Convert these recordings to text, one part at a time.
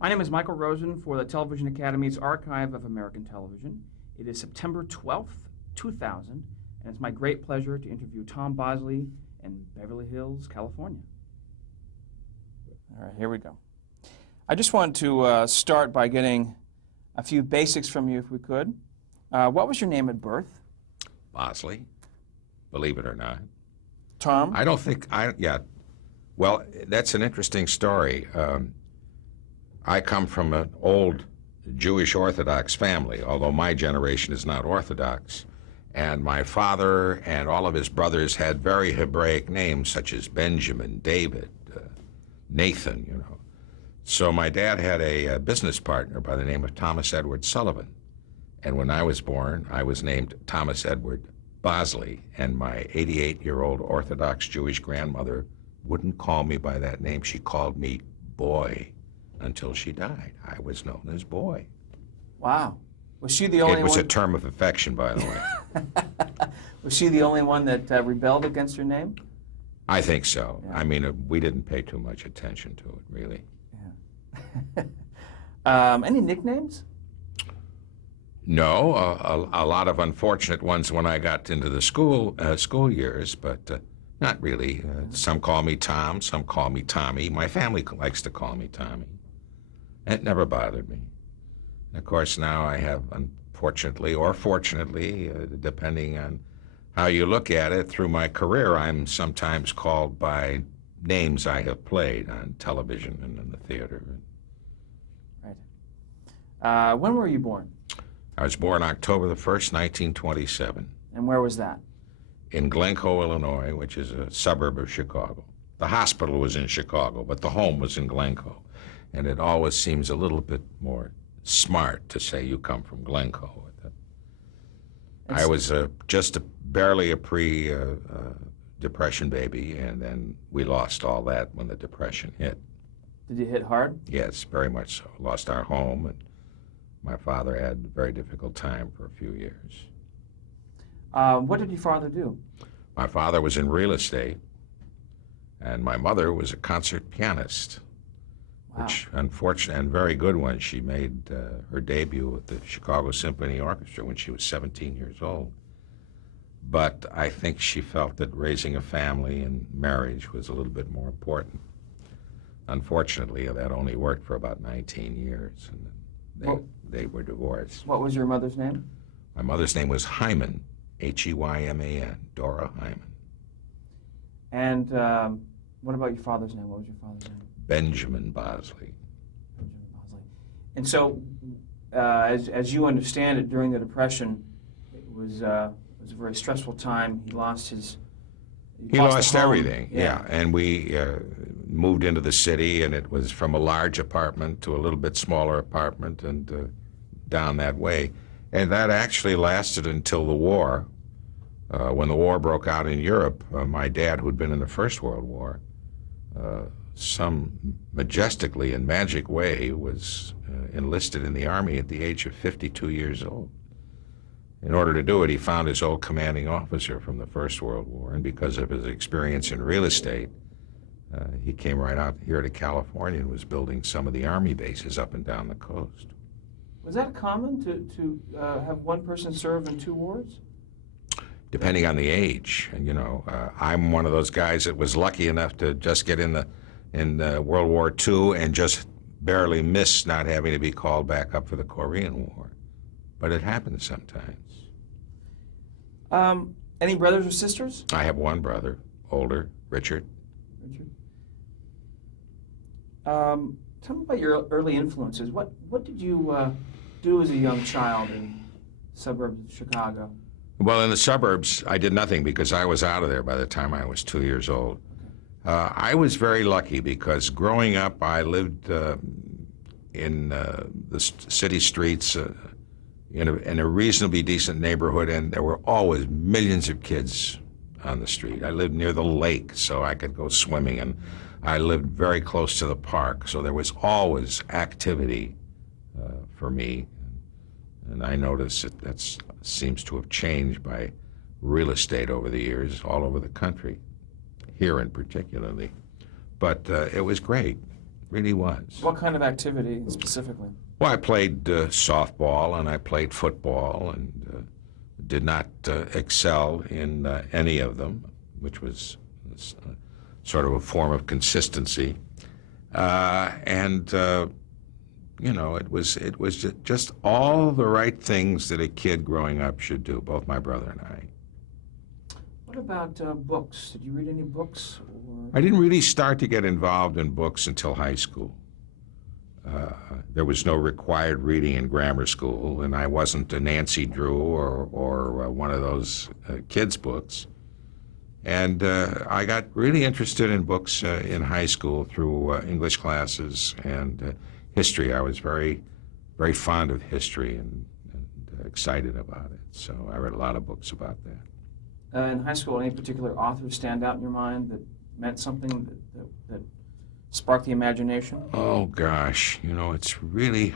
My name is Michael Rosen for the Television Academy's Archive of American Television. It is September 12th, 2000, and it's my great pleasure to interview Tom Bosley in Beverly Hills, California. All right, here we go. I just wanted to start by getting a few basics from you, if we could. What was your name at birth? Bosley, believe it or not. Tom? I don't think, well, that's an interesting story. I come from an old Jewish Orthodox family, although my generation is not Orthodox. And my father and all of his brothers had very Hebraic names, such as Benjamin, David, Nathan, you know. So my dad had a business partner by the name of Thomas Edward Sullivan. And when I was born, I was named Thomas Edward Bosley, and my 88-year-old Orthodox Jewish grandmother wouldn't call me by that name. She called me Boy until she died. I was known as Boy. Wow. Was she the only one? It was a term of affection, by the way. Was she the only one that rebelled against your name? I think so. Yeah. I mean, we didn't pay too much attention to it, really. Yeah. Any nicknames? No, a lot of unfortunate ones when I got into the school years, but not really. Some call me Tom, some call me Tommy. My family likes to call me Tommy. It never bothered me. And of course, now I have, unfortunately or fortunately, depending on how you look at it, through my career, I'm sometimes called by names I have played on television and in the theater. Right. When were you born? I was born October the 1st, 1927. And where was that? In Glencoe, Illinois, which is a suburb of Chicago. The hospital was in Chicago, but the home was in Glencoe. And it always seems a little bit more smart to say you come from Glencoe. I was barely a pre-Depression baby, and then we lost all that when the Depression hit. Did you hit hard? Yes, very much so. Lost our home, and my father had a very difficult time for a few years. What did your father do? My father was in real estate, and my mother was a concert pianist. Wow. Which, unfortunate and very good one. She made her debut at the Chicago Symphony Orchestra when she was 17 years old. But I think she felt that raising a family and marriage was a little bit more important. Unfortunately, that only worked for about 19 years, and they were divorced. What was your mother's name? My mother's name was Hyman, H-E-Y-M-A-N, Dora Hyman. And what about your father's name? What was your father's name? Benjamin Bosley. Benjamin Bosley. And so, as you understand it, during the Depression, it was a very stressful time. He lost his. He lost everything. Yeah. And we moved into the city, and it was from a large apartment to a little bit smaller apartment, and down that way. And that actually lasted until the war. When the war broke out in Europe, my dad, who'd been in the First World War, some majestically and magic way was enlisted in the Army at the age of 52 years old. In order to do it, he found his old commanding officer from the First World War, and because of his experience in real estate, he came right out here to California and was building some of the Army bases up and down the coast. Was that common to have one person serve in two wars? Depending on the age. And, you know, I'm one of those guys that was lucky enough to just get in World War II and just barely miss not having to be called back up for the Korean War. But it happens sometimes. Any brothers or sisters? I have one brother, older, Richard. Richard. Tell me about your early influences. What did you do as a young child in the suburbs of Chicago? Well, in the suburbs, I did nothing because I was out of there by the time I was 2 years old. I was very lucky because growing up, I lived in the city streets in a reasonably decent neighborhood, and there were always millions of kids on the street. I lived near the lake, so I could go swimming, and I lived very close to the park, so there was always activity for me. And I noticed that seems to have changed by real estate over the years all over the country, here in particularly. But it was great. really was. What kind of activity specifically? Well, I played softball and I played football and did not excel in any of them, which was sort of a form of consistency. It was just all the right things that a kid growing up should do, both my brother and I. What about books? Did you read any books? Or... I didn't really start to get involved in books until high school. There was no required reading in grammar school, and I wasn't a Nancy Drew or one of those kids' books. And I got really interested in books in high school through English classes and history. I was very, very fond of history and excited about it. So I read a lot of books about that. In high school, any particular authors stand out in your mind that meant something that sparked the imagination? Oh, gosh. It's really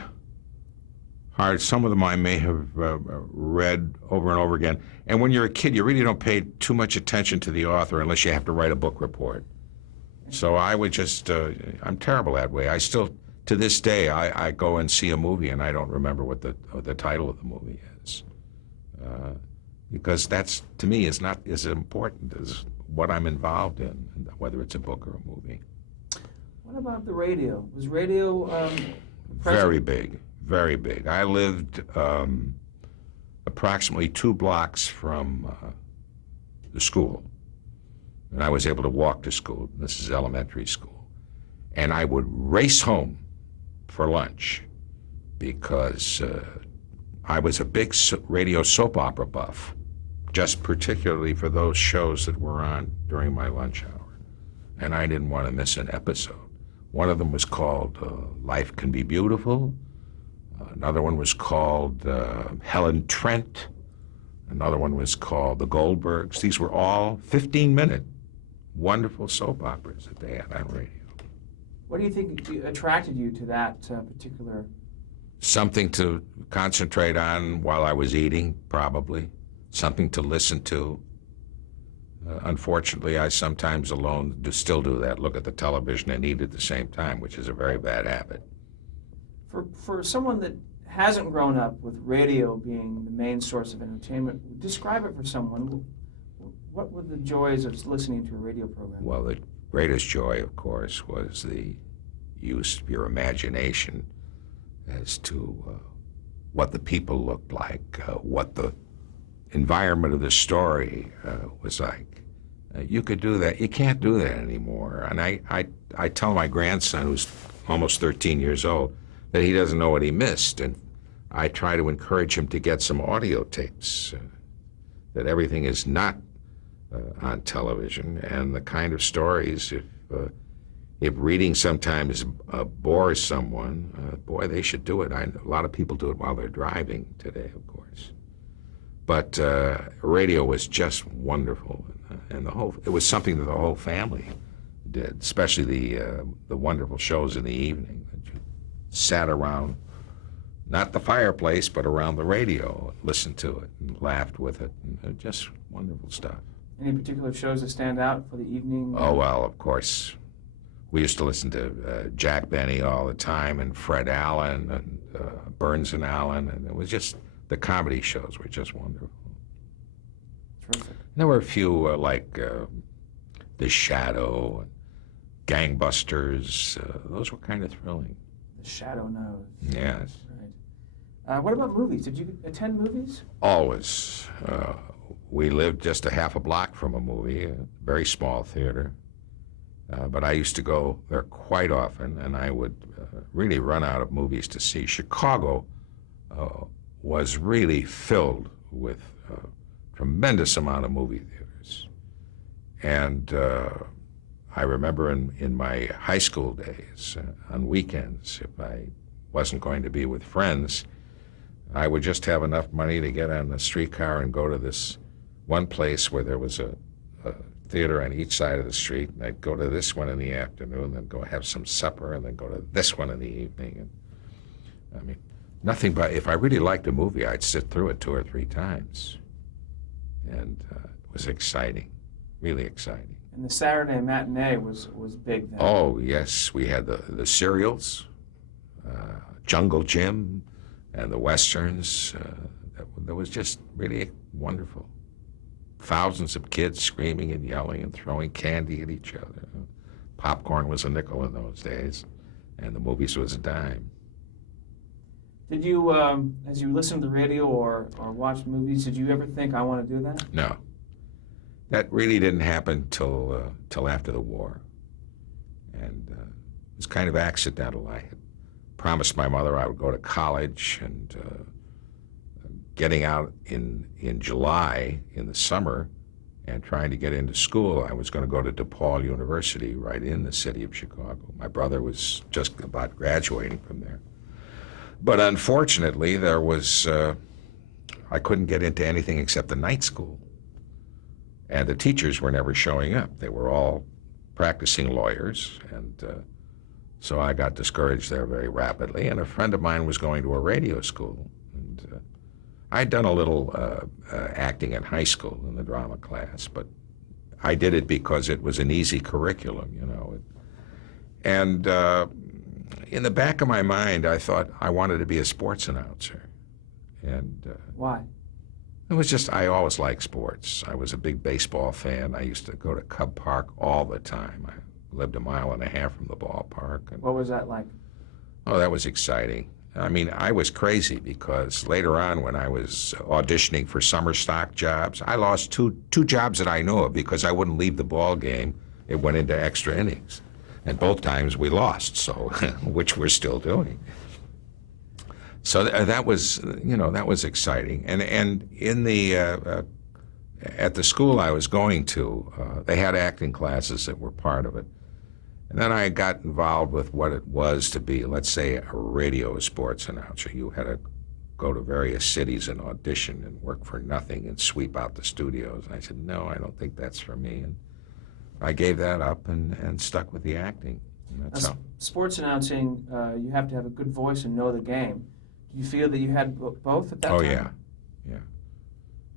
hard. Some of them I may have read over and over again. And when you're a kid, you really don't pay too much attention to the author unless you have to write a book report. So I would just, I'm terrible that way. I still, to this day, I go and see a movie and I don't remember what the title of the movie is. Because that's, to me, is not as important as what I'm involved in, whether it's a book or a movie. What about the radio? Was radio Very big, very big. I lived approximately 2 blocks from the school, and I was able to walk to school. This is elementary school. And I would race home for lunch because I was a big radio soap opera buff, just particularly for those shows that were on during my lunch hour. And I didn't want to miss an episode. One of them was called Life Can Be Beautiful. Another one was called Helen Trent. Another one was called The Goldbergs. These were all 15-minute wonderful soap operas that they had on radio. What do you think attracted you to that particular? Something to concentrate on while I was eating, probably. Something to listen to. Unfortunately, I sometimes alone still do that, look at the television and eat at the same time, which is a very bad habit. For someone that hasn't grown up with radio being the main source of entertainment, describe it for someone. What were the joys of listening to a radio program? Well, the greatest joy, of course, was the use of your imagination as to what the people looked like, what the environment of the story was like. You could do that. You can't do that anymore. And I tell my grandson, who's almost 13 years old, that he doesn't know what he missed. And I try to encourage him to get some audio tapes, that everything is not on television, and the kind of stories, if reading sometimes bores someone, boy, they should do it. A lot of people do it while they're driving today, of course. But radio was just wonderful, and it was something that the whole family did, especially the wonderful shows in the evening. That you sat around, not the fireplace, but around the radio, and listened to it and laughed with it, and just wonderful stuff. Any particular shows that stand out for the evening? Oh, well, of course. We used to listen to Jack Benny all the time, and Fred Allen, and Burns and Allen, and it was just, the comedy shows were just wonderful. Terrific. There were a few like The Shadow, Gangbusters. Those were kind of thrilling. The Shadow knows. Yes. Right. What about movies? Did you attend movies? Always. We lived just a half a block from a movie, a very small theater. But I used to go there quite often, and I would really run out of movies to see. Chicago was really filled with a tremendous amount of movie theaters. And I remember in my high school days, on weekends, if I wasn't going to be with friends, I would just have enough money to get on the streetcar and go to this one place where there was a theater on each side of the street, and I'd go to this one in the afternoon, then go have some supper, and then go to this one in the evening. And I mean, nothing but, if I really liked a movie, I'd sit through it 2 or 3 times. And it was exciting, really exciting. And the Saturday matinee was big then. Oh, yes, we had the serials, Jungle Jim, and the Westerns. That was just really wonderful. Thousands of kids screaming and yelling and throwing candy at each other. Popcorn was a nickel in those days, and the movies was a dime. Did you, as you listened to the radio or watched movies, did you ever think, I want to do that? No. That really didn't happen till after the war. And it was kind of accidental. I had promised my mother I would go to college, and getting out in July in the summer and trying to get into school, I was going to go to DePaul University right in the city of Chicago. My brother was just about graduating from there. But unfortunately, there was, I couldn't get into anything except the night school. And the teachers were never showing up. They were all practicing lawyers, and so I got discouraged there very rapidly. And a friend of mine was going to a radio school, and I'd done a little acting in high school in the drama class, but I did it because it was an easy curriculum, you know. And in the back of my mind, I thought I wanted to be a sports announcer. And why? It was just, I always liked sports. I was a big baseball fan. I used to go to Cub Park all the time. I lived a mile and a half from the ballpark. And, what was that like? oh, that was exciting. I mean, I was crazy because later on when I was auditioning for summer stock jobs, I lost two jobs that I know of because I wouldn't leave the ball game. It went into extra innings. And both times we lost, so which we're still doing. So that was, you know, that was exciting. And in the at the school I was going to, they had acting classes that were part of it. And then I got involved with what it was to be, let's say, a radio sports announcer. You had to go to various cities and audition and work for nothing and sweep out the studios. And I said, no, I don't think that's for me. And I gave that up and stuck with the acting. And that's how. Sports announcing, you have to have a good voice and know the game. Do you feel that you had both at that time? Oh, yeah. Yeah.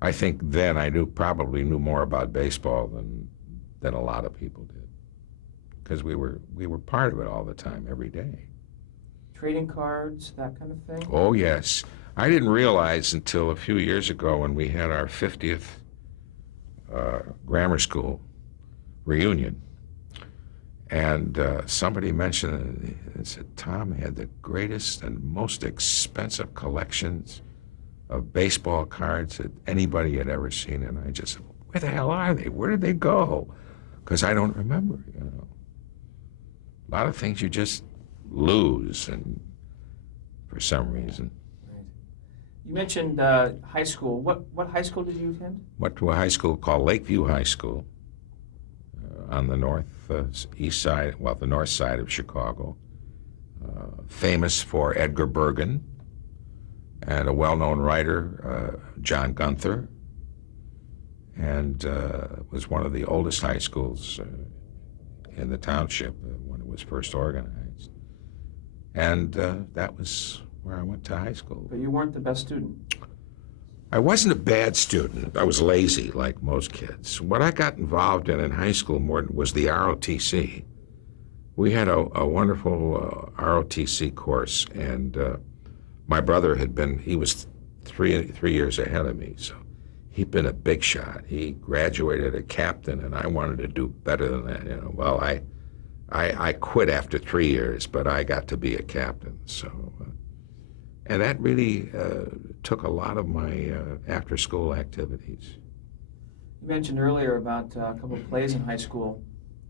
I think then I probably knew more about baseball than a lot of people did. Because we were part of it all the time, every day. Trading cards, that kind of thing? Oh, yes. I didn't realize until a few years ago when we had our 50th grammar school reunion. And somebody mentioned it, said Tom had the greatest and most expensive collections of baseball cards that anybody had ever seen. And I just said, where the hell are they? Where did they go? Because I don't remember, you know. A lot of things you just lose, and for some reason. Right. You mentioned high school. What high school did you attend? Went to a high school called Lakeview High School on the east side, well, the north side of Chicago. Famous for Edgar Bergen and a well-known writer, John Gunther, and was one of the oldest high schools in the township when it was first organized. And that was where I went to high school. But you weren't the best student. I wasn't a bad student. I was lazy, like most kids. What I got involved in high school more was the ROTC. We had a wonderful ROTC course, and my brother he was three years ahead of me, so he'd been a big shot. He graduated a captain, and I wanted to do better than that. You know, well, I quit after 3 years, but I got to be a captain. So, and that really took a lot of my after-school activities. You mentioned earlier about a couple of plays in high school.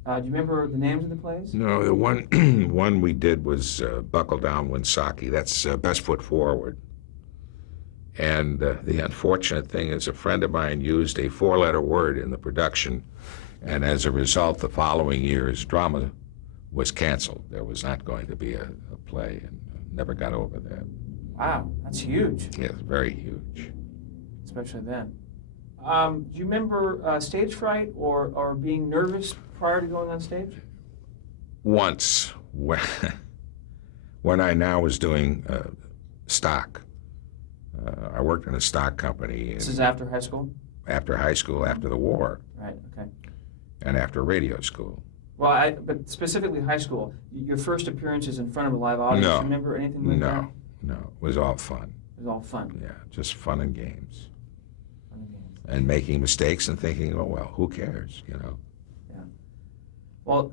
Do you remember the names of the plays? No, the one we did was Buckle Down Winsaki. That's Best Foot Forward. And the unfortunate thing is a friend of mine used a four-letter word in the production, and as a result, the following year's drama was canceled. There was not going to be a play, and never got over that. Wow, that's huge. Yes, very huge. Especially then. Do you remember stage fright or being nervous prior to going on stage? Once, when I now was doing stock. I worked in a stock company. This is after high school? After high school, after the war. Right, okay. and after radio school. Well, but specifically high school, your first appearances in front of a live audience, No. you remember anything like that? No. It was all fun. It was all fun. Yeah, just fun and games. Fun and games. And making mistakes and thinking, oh, well, who cares, Yeah. Well,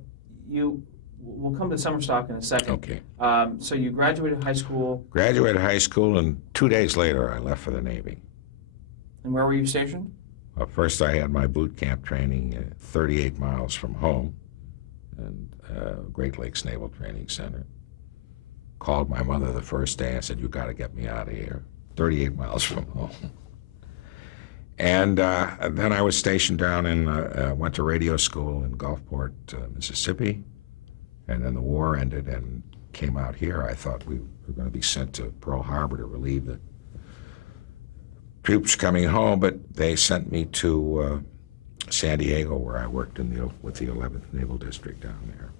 we'll come to summer stock in a second. Okay. So you graduated high school. Graduated high school, and 2 days later, I left for the Navy. And where were you stationed? First, I had my boot camp training 38 miles from home, and Great Lakes Naval Training Center. Called my mother the first day. I said, "You got to get me out of here." 38 miles from home. And then I was stationed down went to radio school in Gulfport, Mississippi. And then the war ended and came out here. I thought we were going to be sent to Pearl Harbor to relieve the troops coming home, but they sent me to San Diego, where I worked with the 11th Naval District down there.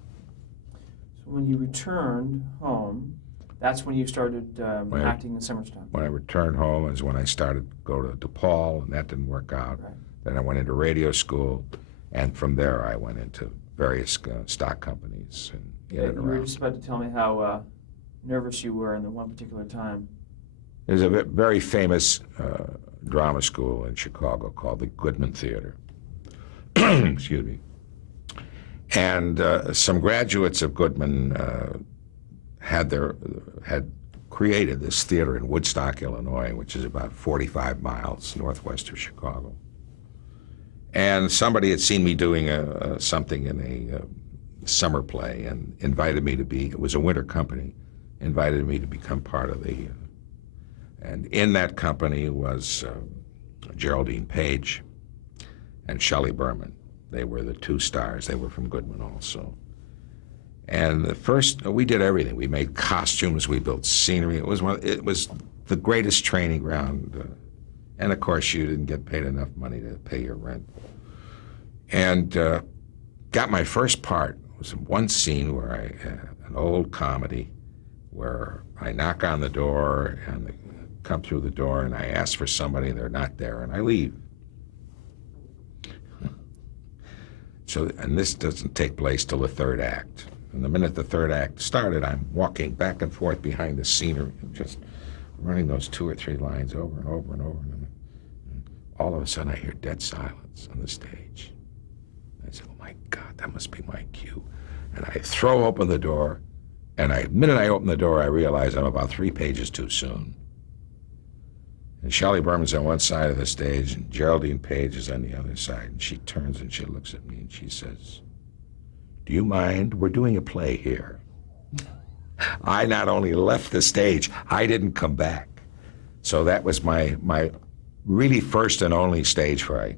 So when you returned home, that's when you started acting in summer stock. When I returned home is when I started to go to DePaul, and that didn't work out. Right. Then I went into radio school, and from there I went into various stock companies and in and You were around. just about to tell me how nervous you were in the one particular time. There's a very famous drama school in Chicago called the Goodman Theater. Excuse me. And some graduates of Goodman had created this theater in Woodstock, Illinois, which is about 45 miles northwest of Chicago. And somebody had seen me doing something in a summer play and invited me to it was a winter company, invited me to become part of and in that company was Geraldine Page and Shelley Berman. They were the two stars. They were from Goodman also. And we did everything. We made costumes, we built scenery. It was the greatest training ground. And of course, you didn't get paid enough money to pay your rent. And got my first part. It was one scene where an old comedy where I knock on the door and they come through the door and I ask for somebody and they're not there and I leave. And this doesn't take place till the third act. And the minute the third act started, I'm walking back and forth behind the scenery, just running those 2 or 3 lines over and over and over. And all of a sudden, I hear dead silence on the stage. I said, "Oh my God, that must be my cue." And I throw open the door, and the minute I open the door, I realize I'm about 3 pages too soon. And Shelley Berman's on one side of the stage, and Geraldine Page is on the other side. And she turns and she looks at me and she says, "Do you mind? We're doing a play here." I not only left the stage, I didn't come back. So that was my really first and only stage fright.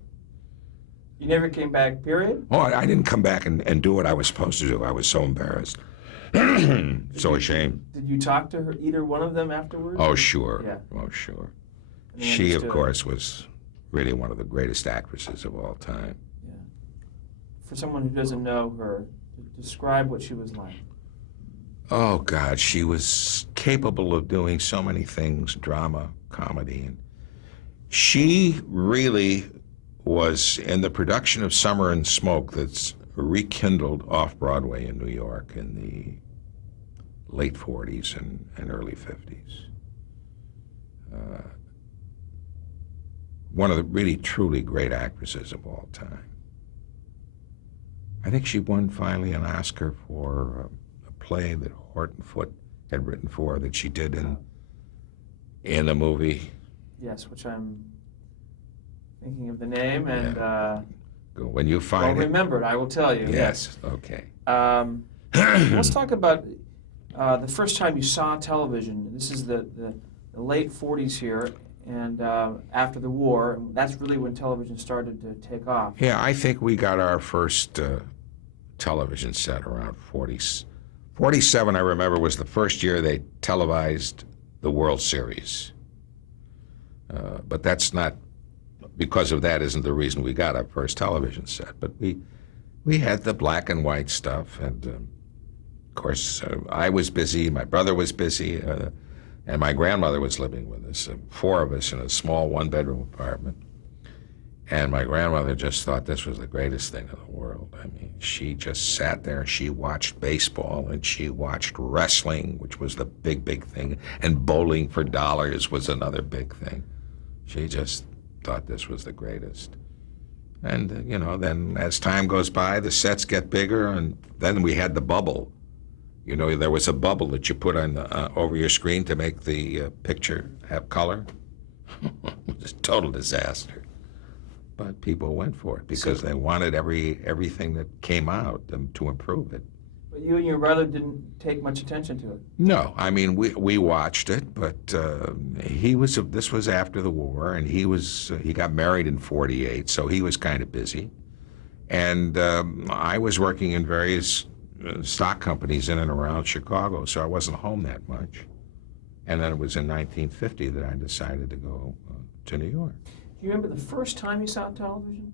You never came back, period? Oh, I didn't come back and do what I was supposed to do. I was so embarrassed. So ashamed. Did you talk to either one of them afterwards? Oh, sure. Yeah. Oh, sure. And they She, of understood. course, was really one of the greatest actresses of all time. Yeah. For someone who doesn't know her, describe what she was like. Oh, God, she was capable of doing so many things, drama, comedy. And she really was in the production of Summer and Smoke that's rekindled off-Broadway in New York in the late 40s and early 50s. One of the really, truly great actresses of all time. I think she won finally an Oscar for a play that Horton Foote had written for her that she did in the movie. Yes, which I'm thinking of the name and When you find well it. remembered, I will tell you. Yes, okay. Let's talk about the first time you saw television. This is the late 40s here, and after the war, that's really when television started to take off. Yeah, I think we got our first television set around 40s. 47, I remember, was the first year they televised the World Series. But that's not, because of that isn't the reason we got our first television set. But we had the black and white stuff, and of course, I was busy, my brother was busy, and my grandmother was living with us, 4 of us in a small one-bedroom apartment. And my grandmother just thought this was the greatest thing in the world. I mean, she just sat there and she watched baseball and she watched wrestling, which was the big, big thing, and bowling for dollars was another big thing. She just thought this was the greatest. And, then as time goes by, the sets get bigger, and then we had the bubble. There was a bubble that you put on over your screen to make the picture have color. It was a total disaster. But people went for it because they wanted everything that came out to improve it. But you and your brother didn't take much attention to it. No, I mean we watched it, but this was after the war, and he got married in '48, so he was kind of busy, and I was working in various stock companies in and around Chicago, so I wasn't home that much. And then it was in 1950 that I decided to go to New York. Do you remember the first time you saw television?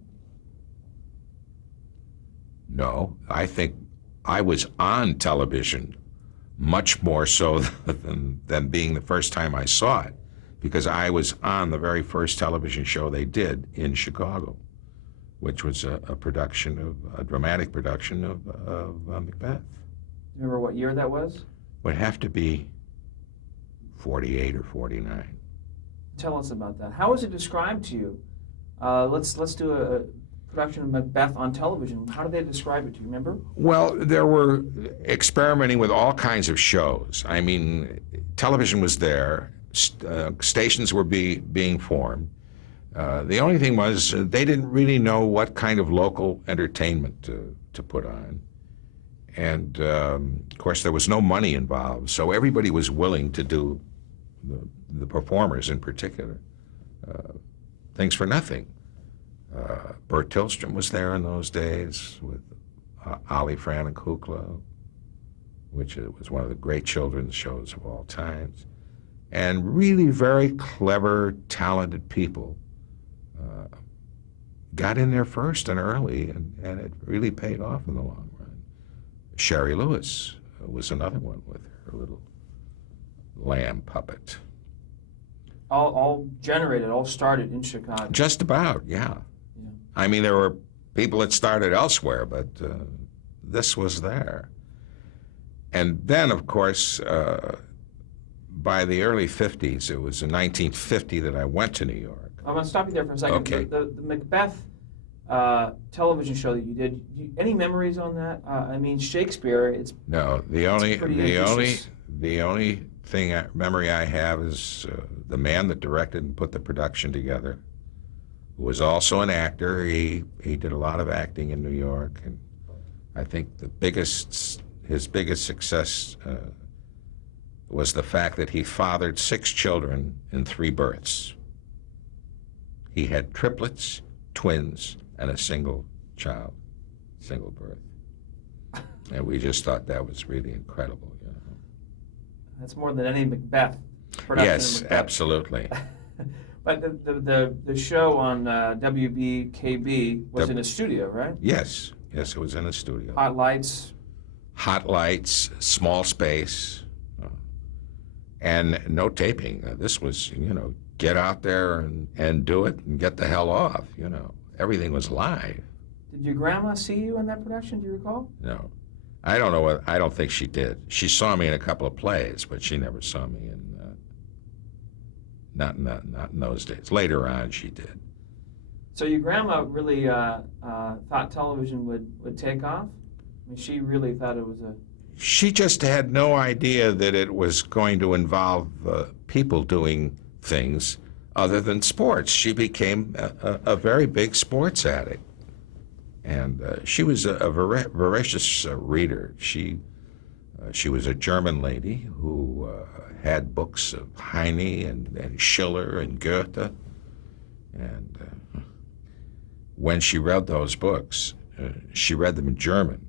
No, I think I was on television much more so than being the first time I saw it, because I was on the very first television show they did in Chicago, which was a dramatic production of Macbeth. Remember what year that was? Would have to be 48 or 49. Tell us about that. How was it described to you? Let's do a production of Macbeth on television. How did they describe it? Do you remember? Well, there were experimenting with all kinds of shows. I mean, television was there. Stations were being formed. The only thing was they didn't really know what kind of local entertainment to put on. And, of course, there was no money involved, so everybody was willing to do, the performers in particular, things for nothing. Bert Tillstrom was there in those days with Ollie, Fran, and Kukla, which was one of the great children's shows of all times. And really very clever, talented people got in there first and early, and it really paid off in the long run. Sherry Lewis was another one with her little lamb puppet. All started in Chicago. Just about, yeah. I mean, there were people that started elsewhere, but this was there. And then, of course, by the early 50s, it was in 1950 that I went to New York. I'm going to stop you there for a second. Okay. The Macbeth television show that you did, any memories on that? I mean, Shakespeare, it's no. The only memory I have is the man that directed and put the production together, who was also an actor. He did a lot of acting in New York, and I think his biggest success was the fact that he fathered 6 children in 3 births. He had triplets, twins, and a single child, single birth. And we just thought that was really incredible. That's more than any Macbeth production. Yes, absolutely. But the show on WBKB was in a studio, right? Yes, it was in a studio. Hot lights, small space, and no taping. This was, get out there and do it and get the hell off, Everything was live. Did your grandma see you in that production, do you recall? No. I don't know. I don't think she did. She saw me in a couple of plays, but she never saw me not in those days. Later on, she did. So your grandma really thought television would take off? I mean, she really thought it was a... She just had no idea that it was going to involve people doing things other than sports. She became a very big sports addict. And she was a voracious reader. She was a German lady who had books of Heine and Schiller and Goethe. And when she read those books, she read them in German.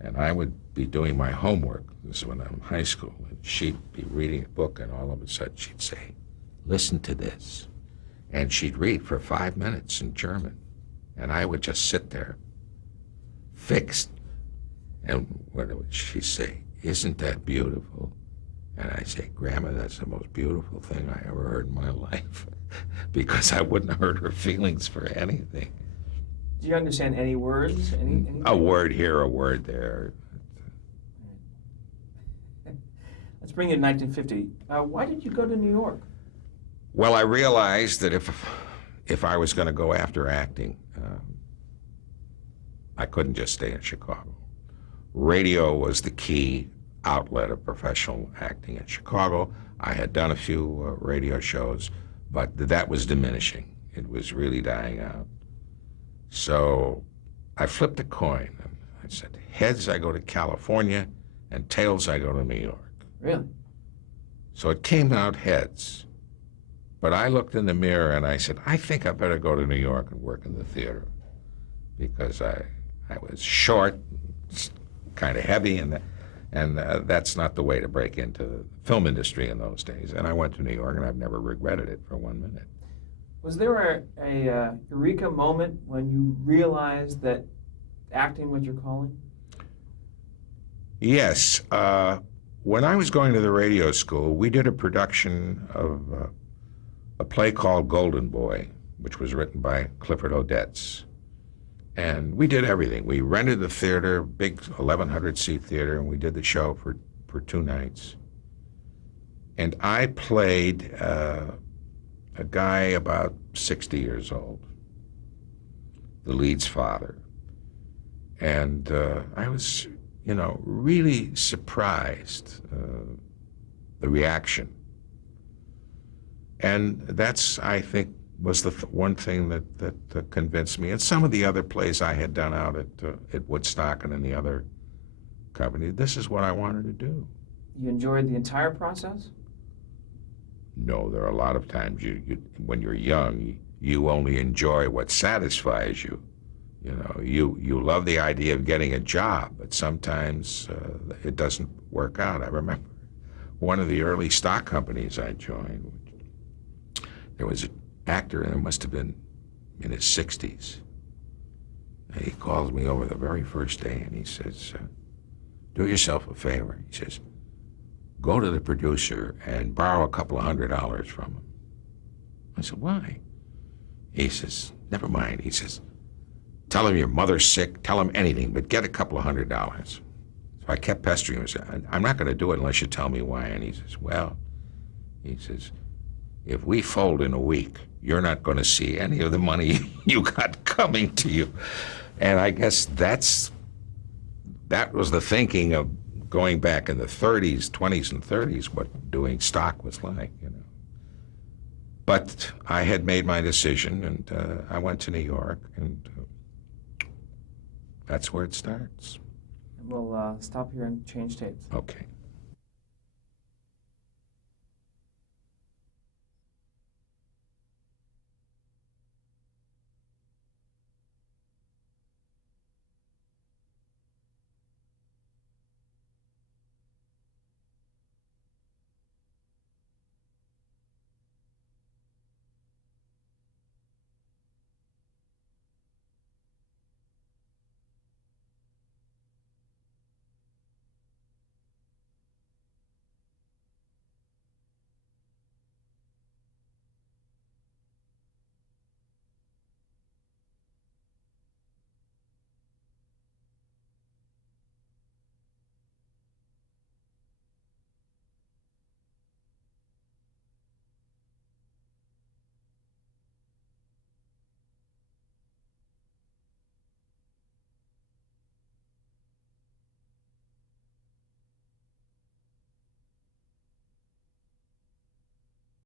And I would be doing my homework. This is when I'm in high school. And she'd be reading a book, and all of a sudden she'd say, "Listen to this." And she'd read for 5 minutes in German. And I would just sit there, fixed. And what would she say? "Isn't that beautiful?" And I say, Grandma, that's the most beautiful thing I ever heard in my life, because I wouldn't hurt her feelings for anything. Do you understand any words? Anything? A word here, a word there. Let's bring you to 1950. Why did you go to New York? Well, I realized that if I was going to go after acting, I couldn't just stay in Chicago. Radio was the key outlet of professional acting in Chicago. I had done a few radio shows, but that was diminishing. It was really dying out. So I flipped a coin. And I said, heads, I go to California, and tails, I go to New York. Really? So it came out heads. But I looked in the mirror and I said, I think I better go to New York and work in the theater, because I was short, kind of heavy, and that's not the way to break into the film industry in those days. And I went to New York, and I've never regretted it for 1 minute. Was there a eureka moment when you realized that acting was your calling? Yes. When I was going to the radio school, we did a production of a play called Golden Boy, which was written by Clifford Odets. And we did everything. We rented the theater, big 1,100-seat theater, and we did the show for 2 nights. And I played a guy about 60 years old, the lead's father. And I was, really surprised, the reaction. And that's, I think, was the one thing that convinced me. And some of the other plays I had done out at Woodstock and in the other company, this is what I wanted to do. You enjoyed the entire process? No, there are a lot of times when you're young, you only enjoy what satisfies you. You love the idea of getting a job, but sometimes it doesn't work out. I remember one of the early stock companies I joined, there was an actor, and it must have been in his 60s. And he calls me over the very first day, and he says, do yourself a favor. He says, go to the producer and borrow a couple of $100 from him. I said, why? He says, never mind. He says, tell him your mother's sick, tell him anything, but get a couple of $100. So I kept pestering him. I said, I'm not going to do it unless you tell me why. And he says, well, he says, if we fold in a week, you're not going to see any of the money you got coming to you. And I guess that was the thinking of going back in the 30s, 20s and 30s, what doing stock was like, But I had made my decision, and I went to New York, and that's where it starts. We'll stop here and change tapes. Okay.